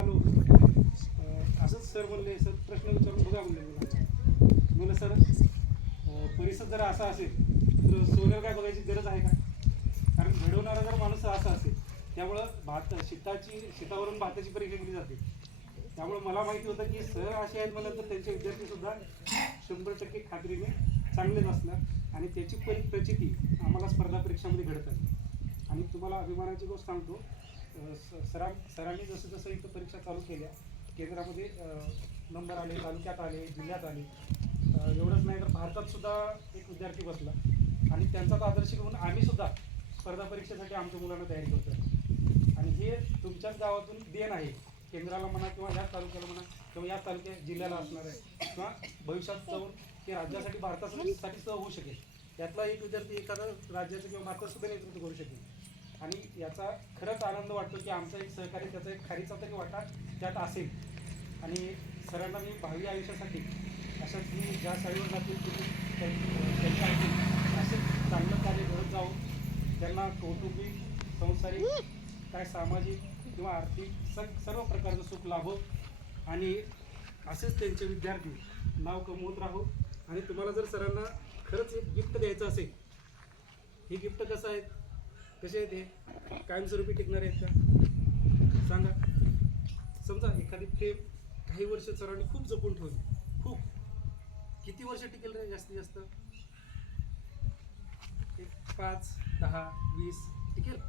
असंच सर म्हणले, सर प्रश्न विचारून बघा म्हणले मला सर परिसर जर असा असेल तर सोन्यावर काय बघायची गरज आहे का? कारण घडवणारा जर माणूस असा असेल त्यामुळं शेतावरून भाताची परीक्षा केली जाते. त्यामुळे मला माहिती होतं की सर असे आहेत म्हणल्यानंतर त्यांचे विद्यार्थीसुद्धा 100% खात्रीने चांगलेच असणार आणि त्याची प्रचिती आम्हाला स्पर्धा परीक्षामध्ये घडत आहे. आणि तुम्हाला अभिमानाची गोष्ट सांगतो, सरांनी जसं इथं परीक्षा चालू केल्या, केंद्रामध्ये नंबर आले, तालुक्यात आले, जिल्ह्यात आले, एवढंच नाही तर भारतात सुद्धा एक विद्यार्थी बसला आणि त्यांचाच आदर्श घेऊन आम्ही सुद्धा स्पर्धा परीक्षेसाठी आमच्या मुलांना तयारी करतो. आणि हे तुमच्याच गावातून देण आहे, केंद्राला म्हणा किंवा या तालुक्याला म्हणा किंवा या जिल्ह्याला असणार आहे किंवा भविष्यात जाऊन ते राज्यासाठी भारतासाठी सुद्धा होऊ शकेल. यातला एक विद्यार्थी एखादा राज्याचं किंवा भारतात सुद्धा नेतृत्व करू शकेल. आणि याचा खरंच आनंद वाटतो की आमचा एक सहकारी, त्याचा एक खारीचा तरी वाटा त्यात असेल. आणि सरांना मी भावी आयुष्यासाठी अशाच मी ज्या शाळेवर जातील त्यांच्या असे चांगलं कार्य करत जाऊन त्यांना कौटुंबिक, संसारिक, काय सामाजिक किंवा आर्थिक सर्व प्रकारचं सुख लाभो आणि असेच त्यांचे विद्यार्थी नाव कमवत राहो. आणि तुम्हाला जर सरांना खरंच एक गिफ्ट द्यायचं असेल, हे गिफ्ट कसं आहे, कसे आहेत, हे कायमस्वरूपी टिकणार आहेत का सांगा? समजा एखादी फ्रेम काही वर्ष सरांनी खूप जपून ठेवली, खूप किती वर्ष टिकेल रे? जास्तीत जास्त 1, 5, 10, 20 टिकेल.